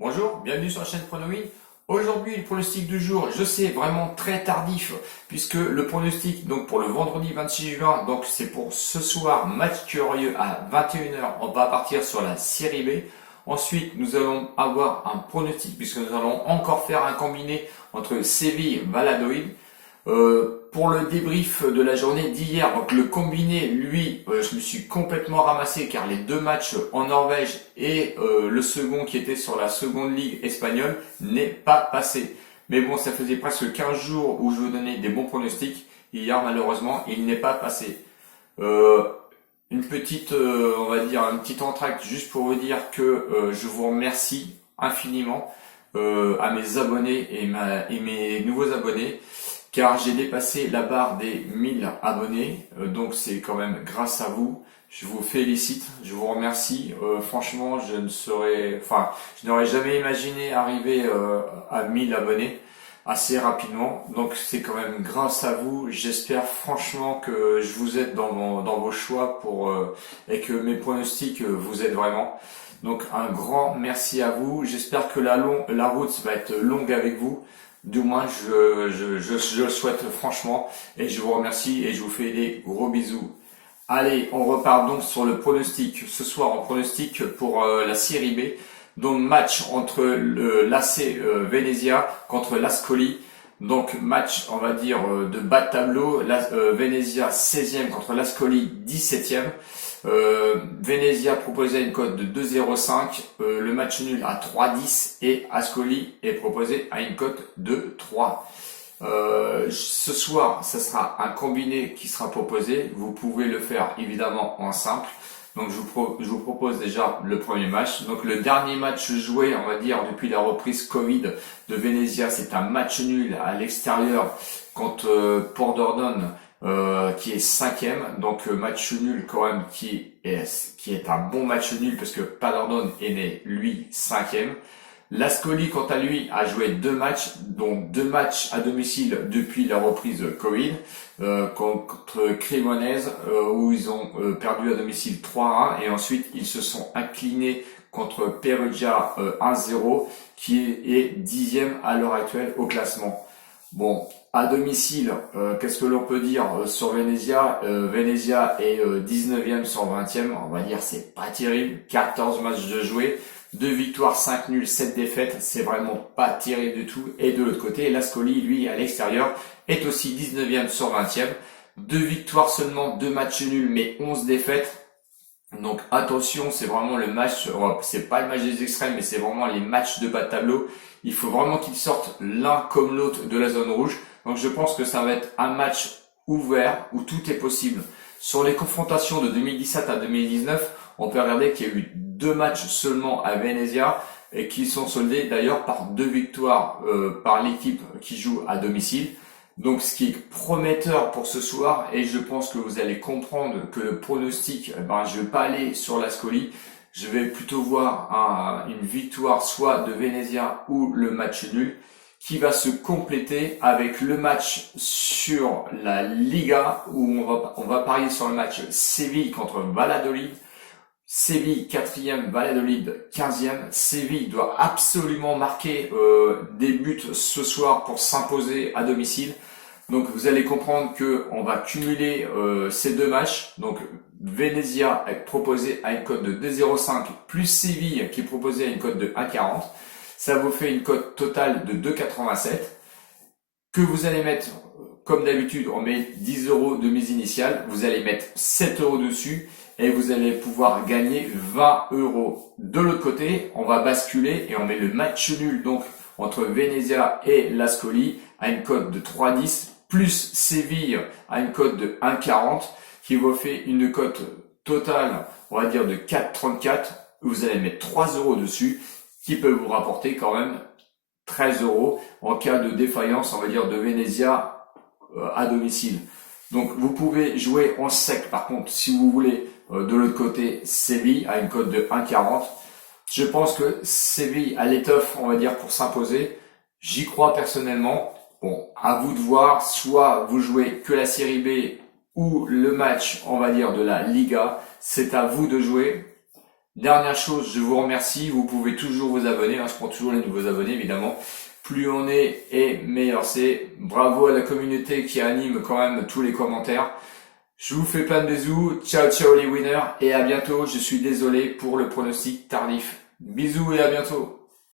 Bonjour, bienvenue sur la chaîne Pronowin. Aujourd'hui, le pronostic du jour, je sais, vraiment très tardif, puisque le pronostic, donc pour le vendredi 26 juin, donc c'est pour ce soir, match curieux à 21h, on va partir sur la série B. Ensuite, nous allons avoir un pronostic, puisque nous allons encore faire un combiné entre Séville et Valladolid. Pour le débrief de la journée d'hier, donc le combiné, lui, je me suis complètement ramassé car les deux matchs en Norvège et le second qui était sur la seconde ligue espagnole n'est pas passé. Mais bon, ça faisait presque 15 jours où je vous donnais des bons pronostics. Hier, malheureusement, il n'est pas passé. Euh, une petite, on va dire, un petit entracte juste pour vous dire que je vous remercie infiniment à mes abonnés et mes nouveaux abonnés car j'ai dépassé la barre des 1000 abonnés, donc c'est quand même grâce à vous. Je vous félicite, je vous remercie. Franchement, je n'aurais jamais imaginé arriver à 1000 abonnés assez rapidement. Donc c'est quand même grâce à vous. J'espère franchement que je vous aide dans vos choix et que mes pronostics vous aident vraiment. Donc un grand merci à vous. J'espère que la route va être longue avec vous. Du moins, je le souhaite franchement et je vous remercie et je vous fais des gros bisous. Allez, on repart donc sur le pronostic. Ce soir, en pronostic pour la série B. Donc match entre l'AC Venezia contre l'Ascoli. Donc match, on va dire, de bas de tableau. Venezia 16e contre l'Ascoli 17e. Venezia proposait une cote de 2,05, le match nul à 3,10 et Ascoli est proposé à une cote de 3. Ce soir, ce sera un combiné qui sera proposé. Vous pouvez le faire évidemment en simple. Donc je vous propose déjà le premier match. Donc le dernier match joué, on va dire, depuis la reprise Covid de Venezia, c'est un match nul à l'extérieur contre Port Dordogne. Qui est cinquième, donc match nul quand même qui est un bon match nul parce que Paderborn est né lui cinquième. L'Ascoli quant à lui a joué deux matchs, donc deux matchs à domicile depuis la reprise Covid contre Cremonese où ils ont perdu à domicile 3-1 et ensuite ils se sont inclinés contre Perugia 1-0 qui est dixième à l'heure actuelle au classement. Bon, à domicile, qu'est-ce que l'on peut dire sur Venezia? Venezia est 19e sur 20e, on va dire c'est pas terrible, 14 matchs de jouer, 2 victoires, 5 nuls, 7 défaites, c'est vraiment pas terrible du tout. Et de l'autre côté, l'Ascoli, lui, à l'extérieur, est aussi 19e sur 20e, 2 victoires seulement, 2 matchs nuls, mais 11 défaites. Donc attention, c'est vraiment le match, c'est pas le match des extrêmes, mais c'est vraiment les matchs de bas de tableau. Il faut vraiment qu'ils sortent l'un comme l'autre de la zone rouge. Donc je pense que ça va être un match ouvert où tout est possible. Sur les confrontations de 2017 à 2019, on peut regarder qu'il y a eu 2 matchs seulement à Venezia et qui sont soldés d'ailleurs par 2 victoires par l'équipe qui joue à domicile. Donc ce qui est prometteur pour ce soir, et je pense que vous allez comprendre que le pronostic, je ne vais pas aller sur l'Ascoli, je vais plutôt voir une victoire soit de Venezia ou le match nul, qui va se compléter avec le match sur la Liga, où on va parier sur le match Séville contre Valladolid. Séville 4e, Valladolid 15e. Séville doit absolument marquer des buts ce soir pour s'imposer à domicile. Donc vous allez comprendre que on va cumuler ces deux matchs. Donc Venezia est proposé à une cote de 2,05 plus Séville qui est proposé à une cote de 1,40. Ça vous fait une cote totale de 2,87 que vous allez mettre, comme d'habitude, on met 10 euros de mise initiale. Vous allez mettre 7 euros dessus et vous allez pouvoir gagner 20 euros. De l'autre côté, on va basculer et on met le match nul donc entre Venezia et l'Ascoli à une cote de 3,10 plus Séville à une cote de 1,40 qui vous fait une cote totale, on va dire de 4,34. Vous allez mettre 3 euros dessus qui peut vous rapporter quand même 13 euros en cas de défaillance, on va dire, de Venezia à domicile. Donc vous pouvez jouer en sec par contre si vous voulez de l'autre côté Séville à une cote de 1,40. Je pense que Séville a l'étoffe, on va dire, pour s'imposer. J'y crois personnellement. Bon, à vous de voir, soit vous jouez que la série B ou le match, on va dire, de la Liga. C'est à vous de jouer. Dernière chose, je vous remercie. Vous pouvez toujours vous abonner. Je prends toujours les nouveaux abonnés, évidemment. Plus on est, et meilleur c'est. Bravo à la communauté qui anime quand même tous les commentaires. Je vous fais plein de bisous. Ciao, ciao les winners. Et à bientôt. Je suis désolé pour le pronostic tardif. Bisous et à bientôt.